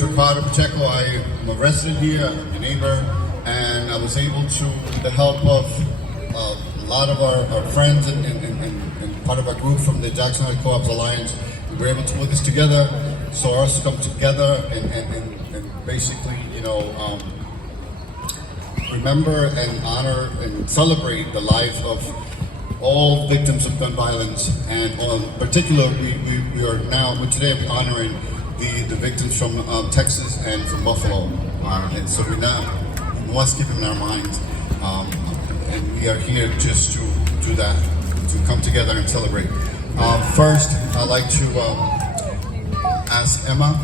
Ricardo Pacheco. I'm a resident here, I'm a neighbor, and I was able to, with the help of a lot of our friends and part of our group from the Jackson Heights Co-ops Alliance, we were able to put this together, so us to come together and basically, remember and honor and celebrate the life of all victims of gun violence, and in particular, we are now, today we're honoring the victims from Texas and from Buffalo, and so we must keep them in our minds, and we are here just to do that, to come together and celebrate. First, I'd like to ask Emma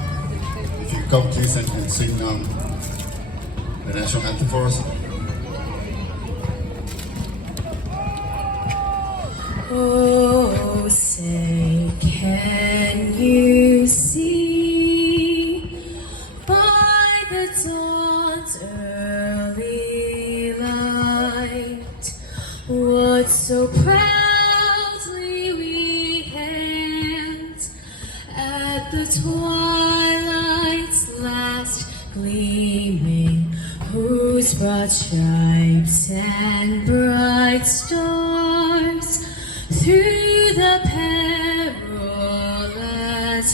if you could come please and sing the national anthem for us. Oh, say, can you see by the dawn's early light what so proudly we hailed at the twilight's last gleaming, whose broad stripes and bright stars through the perilous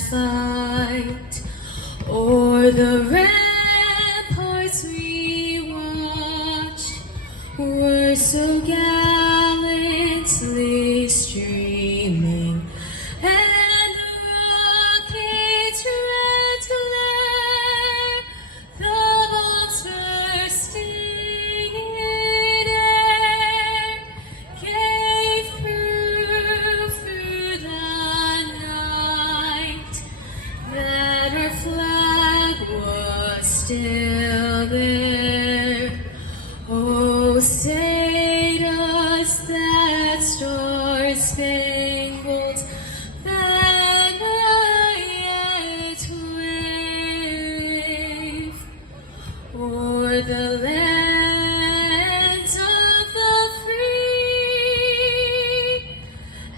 fight o'er the ramparts we watched were so gallantly streaming, and the rockets red glare, the bombs bursting in air, gave proof through the night that our flag was still there. Oh, say does that star-spangled banner yet wave o'er the land of the free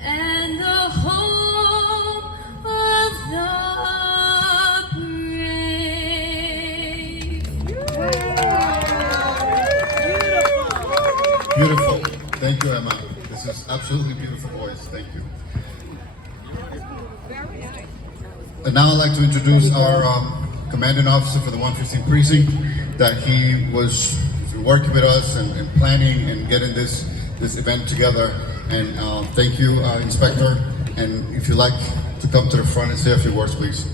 and the home of the brave. Beautiful. Thank you, Emma. This is absolutely beautiful voice. Thank you. And now I'd like to introduce our commanding officer for the 115th precinct, that he was working with us and planning and getting this event together. And thank you, Inspector. And if you'd like to come to the front and say a few words, please.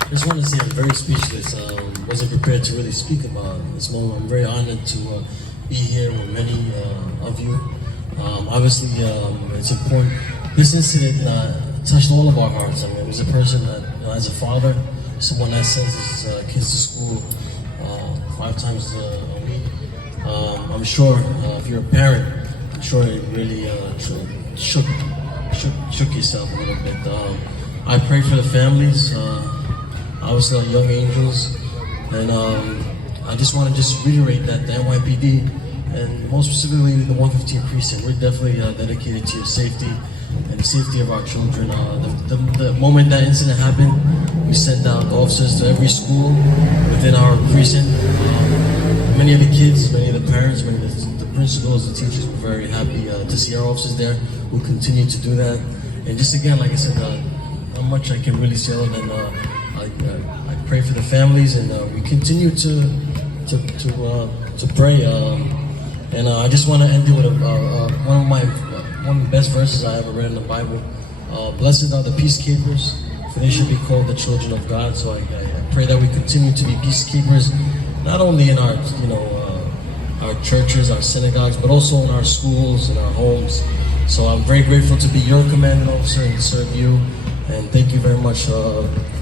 I just want to say I'm very speechless. Wasn't prepared to really speak about this moment. I'm very honored to be here with many of you. Obviously, it's important. This incident touched all of our hearts. I mean, it was a person that, as a father, someone that sends his kids to school 5 times a week. I'm sure if you're a parent, I'm sure it really shook yourself a little bit. I pray for the families. Obviously, our young angels, and I just want to reiterate that the NYPD, and most specifically the 115th precinct, we're definitely dedicated to your safety and the safety of our children. The moment that incident happened, we sent out officers to every school within our precinct. Many of the kids, many of the parents, many of the principals, the teachers were very happy to see our officers there. We'll continue to do that. And just again, like I said, not much I can really say other than I pray for the families, and we continue to pray. And I just want to end it with one of the best verses I ever read in the Bible. Blessed are the peacekeepers, for they should be called the children of God. So I pray that we continue to be peacekeepers, not only in our our churches, our synagogues, but also in our schools and our homes. So I'm very grateful to be your commanding officer and to serve you. And thank you very much,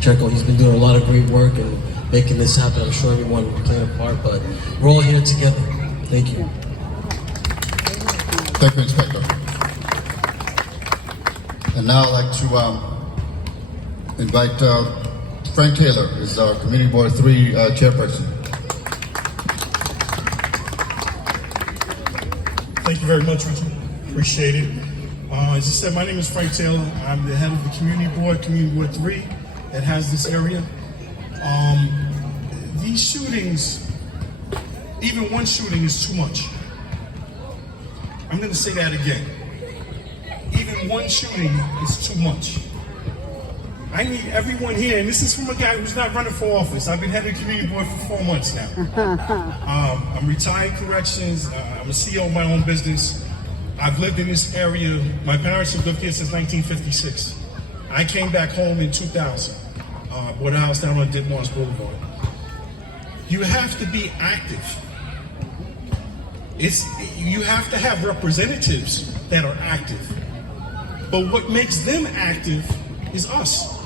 Checo. He's been doing a lot of great work and making this happen. I'm sure everyone played a part, but we're all here together. Thank you. Thank you, Inspector. And now I'd like to invite Frank Taylor, who's our Community Board 3 chairperson. Thank you very much, Richard. Appreciate it. As I said, my name is Frank Taylor. I'm the head of the Community Board 3, that has this area. These shootings, even one shooting is too much. I'm going to say that again. Even one shooting is too much. I need everyone here, and this is from a guy who's not running for office. I've been head of the community board for 4 months now. I'm retired corrections. I'm a CEO of my own business. I've lived in this area. My parents have lived here since 1956. I came back home in 2000. Bought a house down on Ditmars Boulevard. You have to be active. You have to have representatives that are active. But what makes them active is us.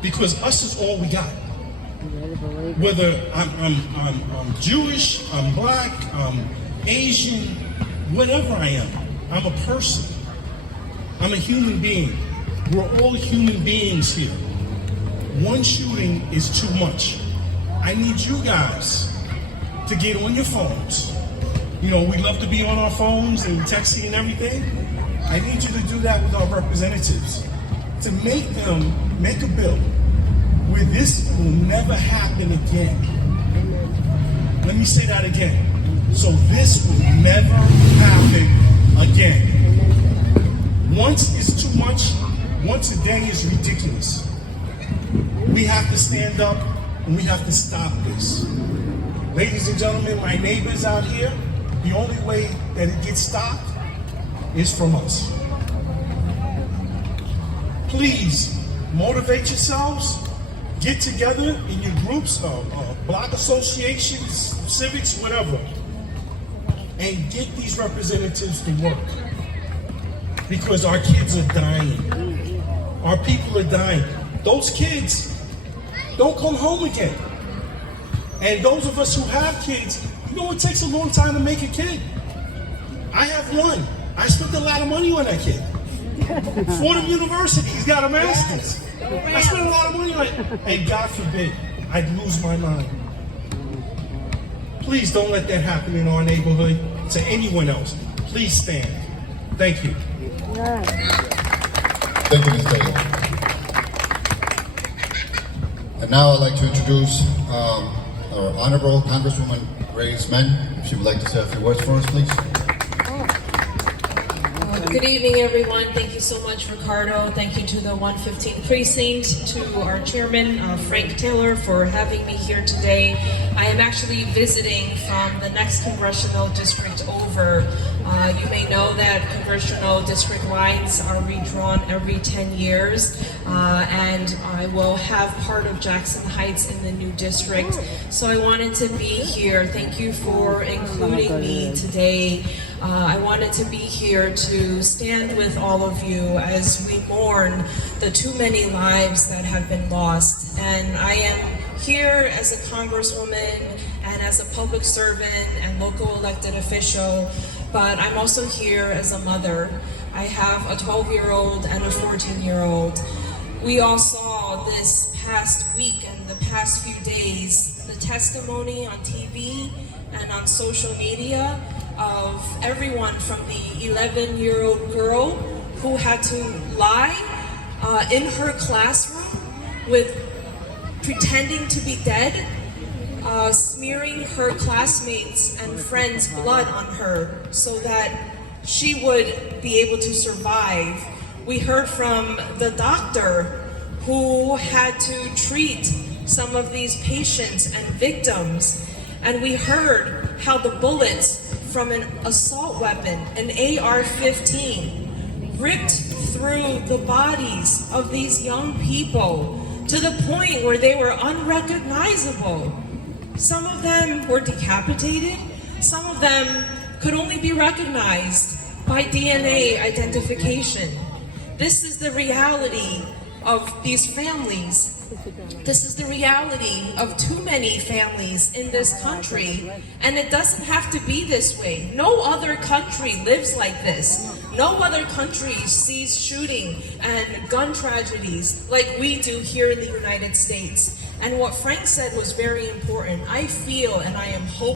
Because us is all we got. Whether I'm Jewish, I'm black, I'm Asian, whatever I am, I'm a person. I'm a human being. We're all human beings here. One shooting is too much. I need you guys to get on your phones. You know, we love to be on our phones and texting and everything. I need you to do that with our representatives. To make them make a bill where this will never happen again. Let me say that again. So this will never happen again. Once is too much. Once a day is ridiculous. We have to stand up and we have to stop this. Ladies and gentlemen, my neighbors out here, the only way that it gets stopped is from us. Please motivate yourselves, get together in your groups, block associations, civics, whatever, and get these representatives to work. Because our kids are dying. Our people are dying. Those kids don't come home again. And those of us who have kids, you know it takes a long time to make a kid. I have one. I spent a lot of money on that kid. Fordham University, he's got a master's. I spent a lot of money on it. And God forbid, I'd lose my mind. Please don't let that happen in our neighborhood to anyone else. Please stand. Thank you. Thank you, Mr. Taylor. And now I'd like to introduce our Honorable Congresswoman Grace Menn. If she would like to say a few words for us, please. Good evening, everyone. Thank you so much, Ricardo. Thank you to the 115th Precinct, to our chairman, Frank Taylor, for having me here today. I am actually visiting from the next congressional district over. You may know that congressional district lines are redrawn every 10 years, and I will have part of Jackson Heights in the new district. So I wanted to be here. Thank you for including me today. I wanted to be here to stand with all of you as we mourn the too many lives that have been lost. And I am here as a congresswoman and as a public servant and local elected official, but I'm also here as a mother. I have a 12-year-old and a 14-year-old. We all saw this past week and the past few days the testimony on TV and on social media of everyone from the 11-year-old girl who had to lie in her classroom with pretending to be dead, smearing her classmates and friends' blood on her so that she would be able to survive. We heard from the doctor who had to treat some of these patients and victims, and we heard how the bullets from an assault weapon, an AR-15, ripped through the bodies of these young people to the point where they were unrecognizable. Some of them were decapitated. Some of them could only be recognized by DNA identification. This is the reality of these families. This is the reality of too many families in this country, and it doesn't have to be this way. No other country lives like this. No other country sees shooting and gun tragedies like we do here in the United States. And what Frank said was very important. I feel and I am hoping